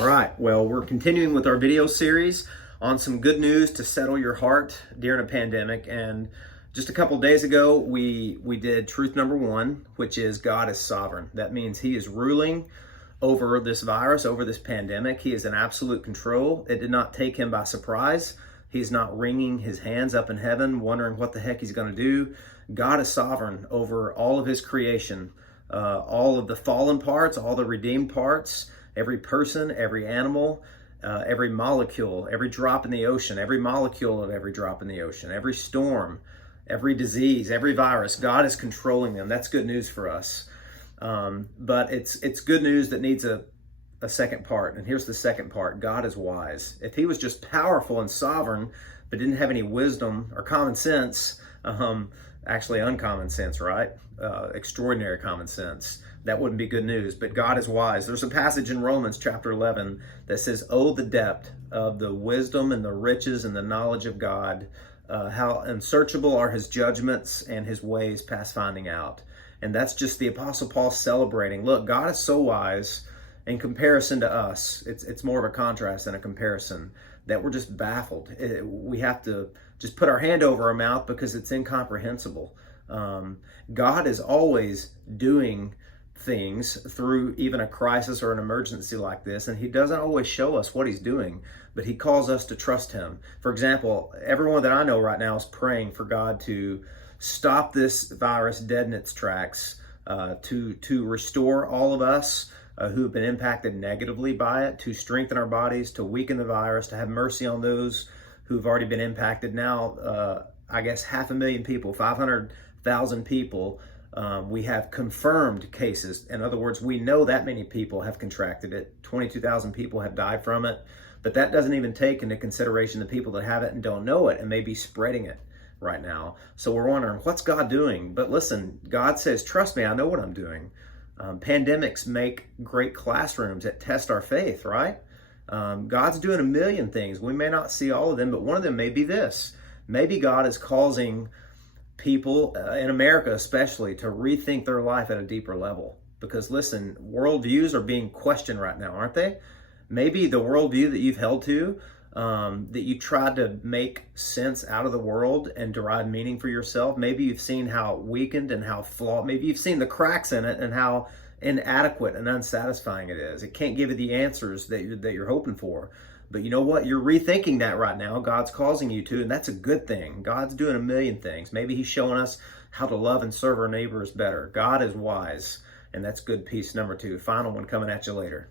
All right, well, we're continuing with our video series on some good news to settle your heart during a pandemic. And just a couple days ago, we did truth number one, which is God is sovereign. That means He is ruling over this virus, over this pandemic. He is in absolute control. It did not take Him by surprise. He's not wringing His hands up in heaven, wondering what the heck He's going to do. God is sovereign over all of His creation, all of the fallen parts, all the redeemed parts, every person, every animal, every molecule, every drop in the ocean, every molecule of every drop in the ocean, every storm, every disease, every virus. God is controlling them. That's good news for us. But it's good news that needs a second part. And here's the second part. God is wise. If He was just powerful and sovereign, but didn't have any wisdom or common sense, actually uncommon sense, right? Extraordinary common sense, that wouldn't be good news. But God is wise. There's a passage in Romans chapter 11 that says, "Oh, the depth of the wisdom and the riches and the knowledge of God. How unsearchable are His judgments and His ways past finding out." And that's just the Apostle Paul celebrating. Look, God is so wise in comparison to us. It's more of a contrast than a comparison, that we're just baffled. We have to just put our hand over our mouth because it's incomprehensible. God is always doing things through even a crisis or an emergency like this, and He doesn't always show us what He's doing, but He calls us to trust Him. For example, everyone that I know right now is praying for God to stop this virus dead in its tracks, to restore all of us who have been impacted negatively by it, to strengthen our bodies, to weaken the virus, to have mercy on those who've already been impacted. Now, I guess 500,000 people, 500,000 people, we have confirmed cases. In other words, we know that many people have contracted it. 22,000 people have died from it. But that doesn't even take into consideration the people that have it and don't know it and may be spreading it right now. So we're wondering, what's God doing? But listen, God says, trust me, I know what I'm doing. Pandemics make great classrooms that test our faith, right? God's doing a million things. We may not see all of them, but one of them may be this. Maybe God is causing people in America especially to rethink their life at a deeper level. Because listen, worldviews are being questioned right now, aren't they? Maybe the worldview that you've held to, that you tried to make sense out of the world and derive meaning for yourself, maybe you've seen how weakened and how flawed, maybe you've seen the cracks in it and how inadequate and unsatisfying it is. It can't give you the answers that you're hoping for. But you know what? You're rethinking that right now. God's causing you to, and that's a good thing. God's doing a million things. Maybe He's showing us how to love and serve our neighbors better. God is wise, and that's good piece number two. Final one coming at you later.